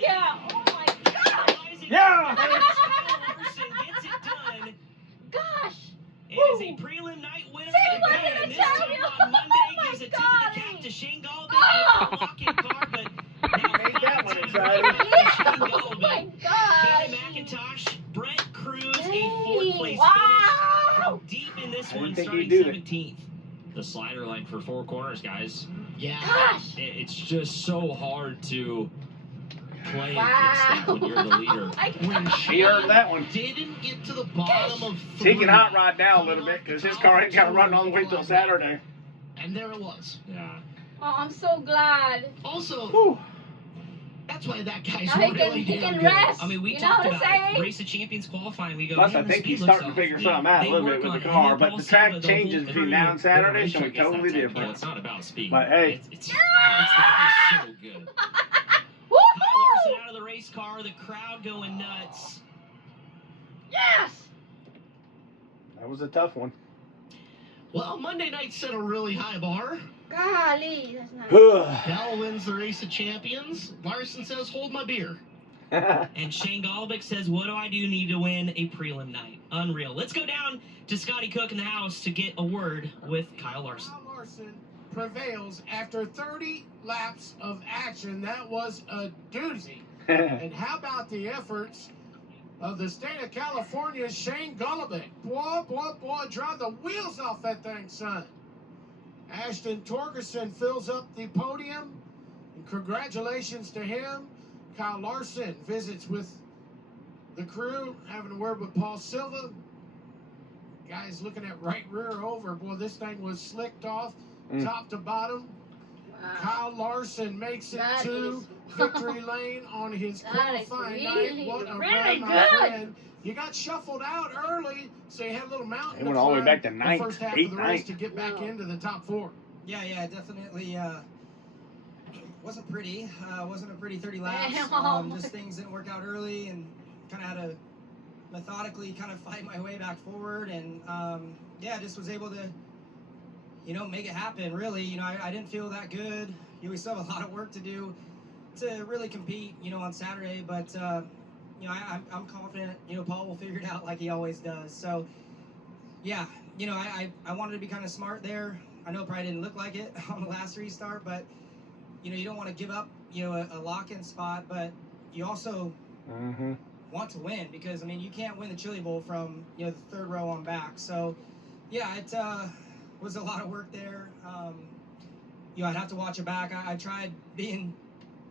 Yeah! Oh my God! Yeah! Larson gets do they? 17th. The slider line for Four Corners, guys. Yeah. Gosh! It's just so hard to play against that when you're the leader. When He earned that one. didn't get to the bottom of So he 3. can hot rod now a little bit because his car ain't got to run all the way till Saturday. And there it was. Yeah. Oh, I'm so glad. Also, Whew. that's why that guy's Now really he damn can good. rest. I mean, we You know talked what I'm about it. saying? Race of Champions qualifying. We go, Plus, man, I the think speed he's looks starting to off. figure Yeah, something out a they little work bit with on the it. car, And but Paul the track Silva, the changes whole between crew, now and Saturday, race so be truck is totally that tight. different. Yeah, it's not about speed. But hey, It's the guy's so good. Kyle Larson out of the race car. The crowd going nuts. Yes! that was a tough one. Well, Monday night set a really high bar. Golly, that's not. Bell wins the Race of Champions. Larson says, hold my beer. And Shane Golovic says, what do I do need to win a prelim night? Unreal. Let's go down to Scotty Cook in the house to get a word with Kyle Larson. Kyle Larson prevails after 30 laps of action. That was a doozy. And how about the efforts of the state of California's Shane Golovic? Boy, drive the wheels off that thing, son. Ashton Torgerson fills up the podium. And congratulations to him. Kyle Larson visits with the crew, having a word with Paul Silva. Guys looking at right rear over. Boy, this thing was slicked off top to bottom. Wow. Kyle Larson makes it That to is- victory lane on his qualifying really, night. What a really run, my good. friend. You got shuffled out early, so you had a little mountain They to went all the way climb back to the ninth, first half eighth, of the race ninth. to get back Wow. into the top 4. Yeah, definitely wasn't pretty. Wasn't a pretty 30 laps. Damn. Just things didn't work out early, and kind of had to methodically kind of fight my way back forward, and just was able to, make it happen. Really, I didn't feel that good. We still have a lot of work to do to really compete, on Saturday, but I'm confident. Paul will figure it out like he always does. So, yeah, I wanted to be kind of smart there. I know it probably didn't look like it on the last restart, but you don't want to give up, a lock-in spot, but you also want to win because, you can't win the Chili Bowl from, the third row on back. So, yeah, it was a lot of work there. I'd have to watch it back. I tried being,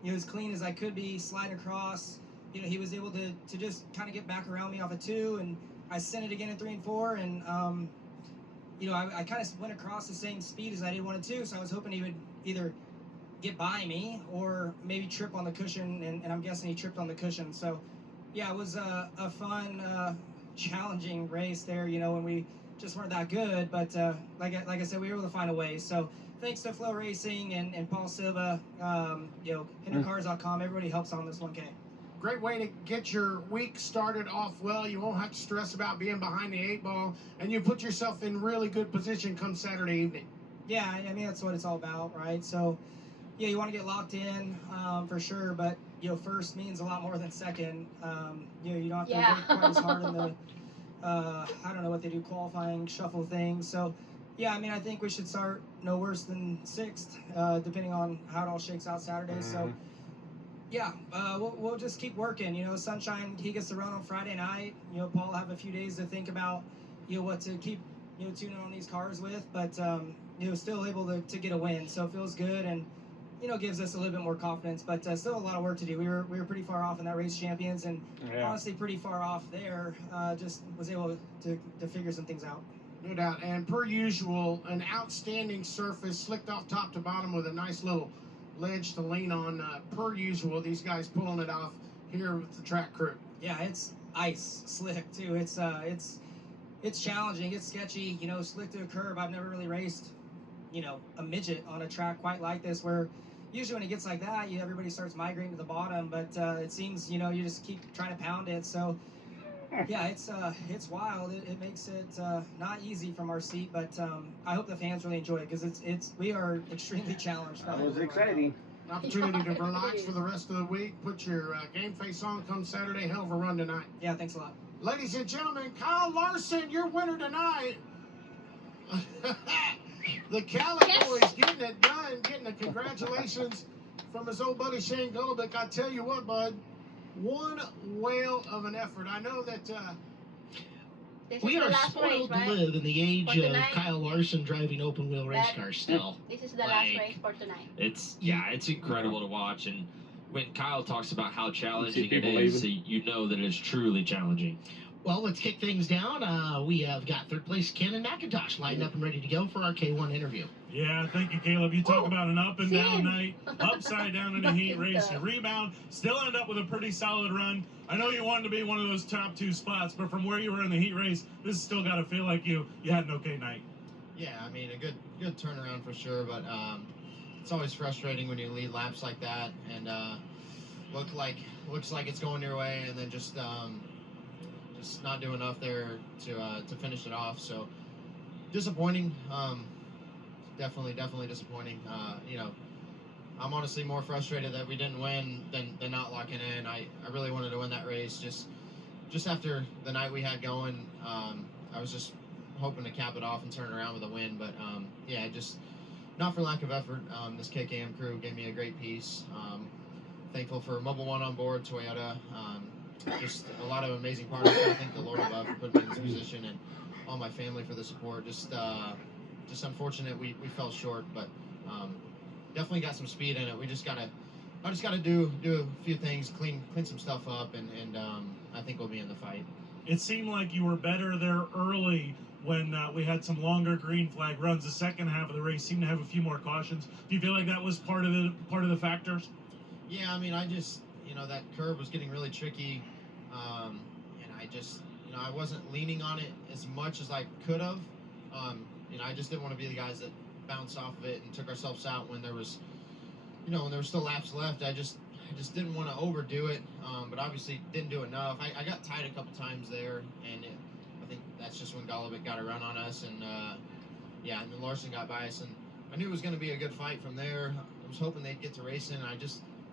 as clean as I could be, sliding across. He was able to just kind of get back around me off of 2, and I sent it again in 3 and 4, and I kind of went across the same speed as I did 1 and 2, so I was hoping he would either get by me or maybe trip on the cushion, and I'm guessing he tripped on the cushion. So, yeah, it was a fun, challenging race there, when we just weren't that good, but like I said, we were able to find a way. So thanks to Flow Racing and Paul Silva, HinderCars.com, everybody helps on this 1K. Great way to get your week started off well. You won't have to stress about being behind the 8 ball, and you put yourself in really good position come Saturday evening. Yeah, that's what it's all about, right? So, yeah, you want to get locked in for sure, but first means a lot more than second. You don't have to work quite as hard in the I don't know what they do, qualifying shuffle things. So, yeah, I think we should start no worse than 6th, depending on how it all shakes out Saturday. So, yeah, we'll just keep working. Sunshine, he gets to run on Friday night. Paul will have a few days to think about, what to keep, tuning on these cars with. But, still able to get a win. So it feels good and, gives us a little bit more confidence. But still a lot of work to do. We were pretty far off in that race champions and honestly pretty far off there. Just was able to figure some things out. No doubt. And per usual, an outstanding surface, slicked off top to bottom with a nice little ledge to lean on. Per usual, these guys pulling it off here with the track crew. Yeah, it's ice slick too. It's challenging. It's sketchy. Slick to a curb. I've never really raced, a midget on a track quite like this, where usually when it gets like that, everybody starts migrating to the bottom. But it seems you just keep trying to pound it. So yeah, it's wild. It makes it not easy from our seat, but I hope the fans really enjoy it because we are extremely challenged. That was exciting. An opportunity to relax for the rest of the week. Put your game face on come Saturday. Hell of a run tonight. Yeah, thanks a lot. Ladies and gentlemen, Kyle Larson, your winner tonight. The Cali boys getting it done, getting the congratulations from his old buddy Shane Golovic. I tell you what, bud, one whale of an effort. I know that We are spoiled to live in the age of Kyle Larson driving open-wheel race cars still. This is the last race for tonight. It's incredible to watch, and when Kyle talks about how challenging it is, you know that it's truly challenging. Well, let's kick things down. We have got third place Ken McIntosh lined up and ready to go for our K1 interview. Yeah, thank you, Caleb. You talk about an up and down night, upside down in a heat race. You rebound, still end up with a pretty solid run. I know you wanted to be one of those top 2 spots, but from where you were in the heat race, this has still got to feel like you had an okay night. Yeah, I mean, a good turnaround for sure, but it's always frustrating when you lead laps like that and looks like it's going your way, and then just not do enough there to finish it off. So disappointing. Definitely disappointing. You know, I'm honestly more frustrated that we didn't win than not locking in. I really wanted to win that race. Just after the night we had going, I was just hoping to cap it off and turn around with a win. But yeah, just not for lack of effort. This KKM crew gave me a great piece. Thankful for Mobile One on board, Toyota. Just a lot of amazing partners. I thank the Lord above for putting me in this position, and all my family for the support. Just unfortunate we fell short, but definitely got some speed in it. I just gotta do a few things, clean some stuff up, and I think we'll be in the fight. It seemed like you were better there early when we had some longer green flag runs. The second half of the race seemed to have a few more cautions. Do you feel like that was part of the factors? Yeah, I mean, that curve was getting really tricky, and I wasn't leaning on it as much as I could have. I just didn't want to be the guys that bounced off of it and took ourselves out when there was still laps left. I just didn't want to overdo it, but obviously didn't do enough. I got tied a couple times there, and I think that's just when Golovic got a run on us, and and then Larson got by us, and I knew it was going to be a good fight from there. I was hoping they'd get to racing, and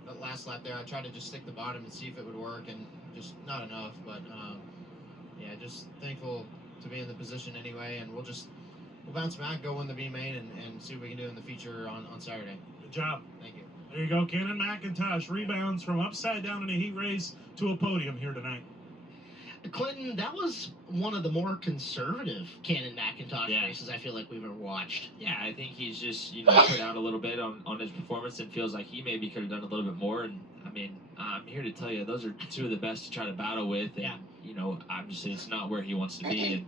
that last lap there, I tried to just stick the bottom and see if it would work, and just not enough. But just thankful to be in the position anyway, and we'll bounce back, go win the B main, and see what we can do in the feature on Saturday. Good job. Thank you. There you go, Ken McIntosh rebounds from upside down in a heat race to a podium here tonight. Clinton, that was one of the more conservative Ken McIntosh races I feel like we've ever watched. Yeah, I think he's just put out a little bit on his performance and feels like he maybe could have done a little bit more. And I mean, I'm here to tell you, those are 2 of the best to try to battle with. And obviously it's not where he wants to be. And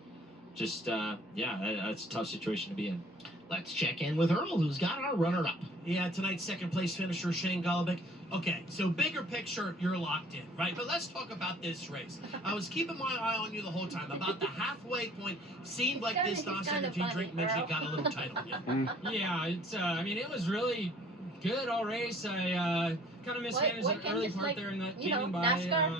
just that's a tough situation to be in. Let's check in with Earl, who's got our runner-up. Yeah, tonight's second place finisher, Shane Golovic. Okay, so bigger picture, you're locked in, right? But let's talk about this race. I was keeping my eye on you the whole time. About the halfway point, seemed like this non-energy drink midget got a little tight on you. Yeah, it's. I mean, it was really good all race. I kind of mismanaged the early part there in that getting by.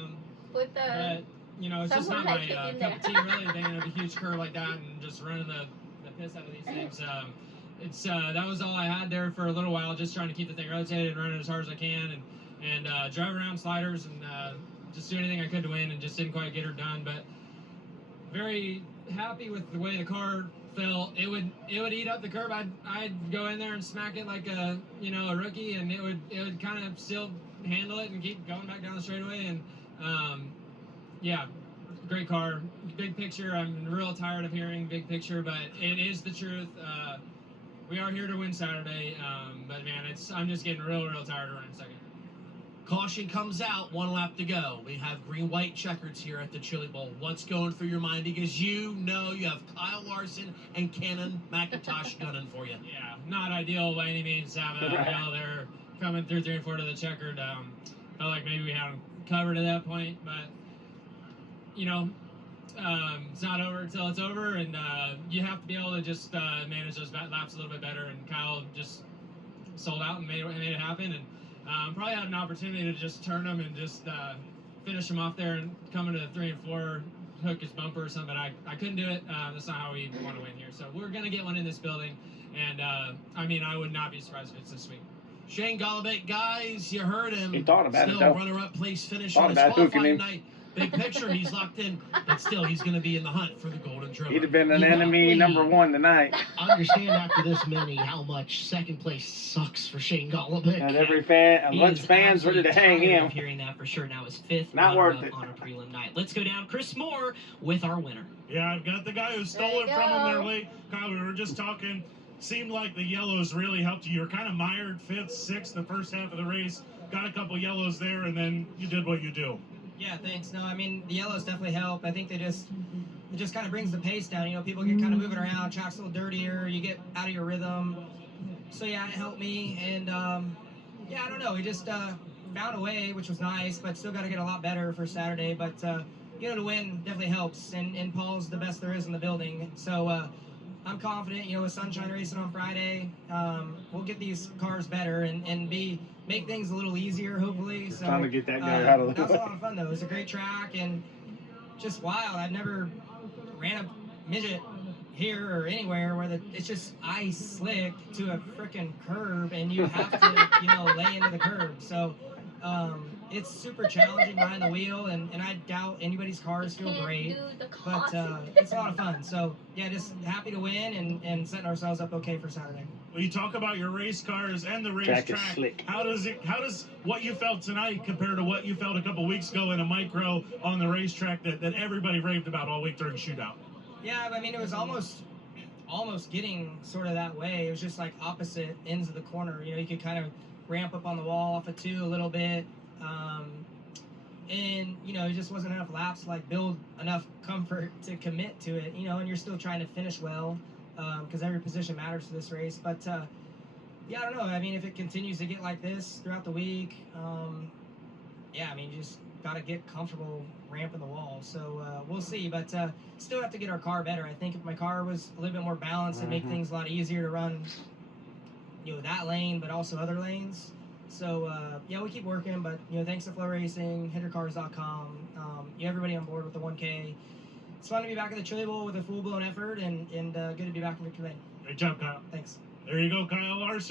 With the. It's just not my cup of tea, really, being in a huge curve like that and just running the piss out of these things. That was all I had there for a little while, just trying to keep the thing rotated and running as hard as I can and drive around sliders and just do anything I could to win, and just didn't quite get her done. But very happy with the way the car felt. It would eat up the curb. I'd go in there and smack it like a rookie, and it would kind of still handle it and keep going back down the straightaway. And yeah, great car. Big picture, I'm real tired of hearing big picture, but it is the truth. We are here to win Saturday, but man, I'm just getting real tired of running second. Caution comes out, 1 lap to go. We have green-white checkers here at the Chili Bowl. What's going through your mind? Because you have Kyle Larson and Ken McIntosh gunning for you. Yeah, not ideal by any means to have they're coming through 3 and 4 to the checkered. Felt like maybe we had them covered at that point, but it's not over until it's over, and you have to be able to just manage those laps a little bit better. And Kyle just sold out and made it happen, and probably had an opportunity to just turn them and just finish them off there and come into 3 and 4, hook his bumper or something. I couldn't do it. That's not how we want to win here. So we're gonna get one in this building, and I would not be surprised if it's this week. Shane Golovic, guys, you heard him. He thought about Still it, though. Runner-up place finish on his qualifying night. Big picture, he's locked in, but still, he's going to be in the hunt for the Golden Trophy. He'd have been an enemy #1 tonight. Understand after this many how much second place sucks for Shane Golobic. And every fan, a bunch of fans ready to hang him. Hearing that for sure. Now his 5th Not worth it on a prelim night. Let's go down Chris Moore with our winner. Yeah, I've got the guy who stole it from him there late. Kyle, we were just talking. Seemed like the yellows really helped you. You were kind of mired 5th, 6th the first half of the race. Got a couple yellows there, and then you did what you do. Yeah, thanks. No, I mean, the yellows definitely help. I think it just kind of brings the pace down. You know, people get kind of moving around, track's a little dirtier, you get out of your rhythm. So, yeah, it helped me. And, yeah, I don't know. We just found a way, which was nice, but still got to get a lot better for Saturday. But, you know, to win definitely helps. And Paul's the best there is in the building. So, I'm confident, you know, with Sunshine racing on Friday, we'll get these cars better and make things a little easier, hopefully. So, trying to get that guy out of the That was a lot of fun, though. It was a great track and just wild. I've never ran a midget here or anywhere where it's just ice slick to a freaking curb and you have to, you know, lay into the curb. So, it's super challenging behind the wheel, and I doubt anybody's cars feel great, but it's a lot of fun. So, yeah, just happy to win and setting ourselves up okay for Saturday. Well, you talk about your race cars and the racetrack. How does what you felt tonight compare to what you felt a couple weeks ago in a micro on the racetrack that everybody raved about all week during shootout? Yeah, I mean, it was almost getting sort of that way. It was just like opposite ends of the corner. You know, you could kind of ramp up on the wall off of 2 a little bit. And, you know, it just wasn't enough laps to, like, build enough comfort to commit to it, you know, and you're still trying to finish well, because every position matters to this race. But, yeah, I don't know. I mean, if it continues to get like this throughout the week, yeah, I mean, you just got to get comfortable ramping the wall. So, we'll see. But still have to get our car better. I think if my car was a little bit more balanced, it'd make things a lot easier to run, you know, that lane, but also other lanes. So, yeah, we keep working, but, you know, thanks to Flow Racing, HitterCars.com, everybody on board with the 1K. It's fun to be back at the Chili Bowl with a full-blown effort, and good to be back in Victory Lane. Great job, Kyle. Thanks. There you go, Kyle Larson.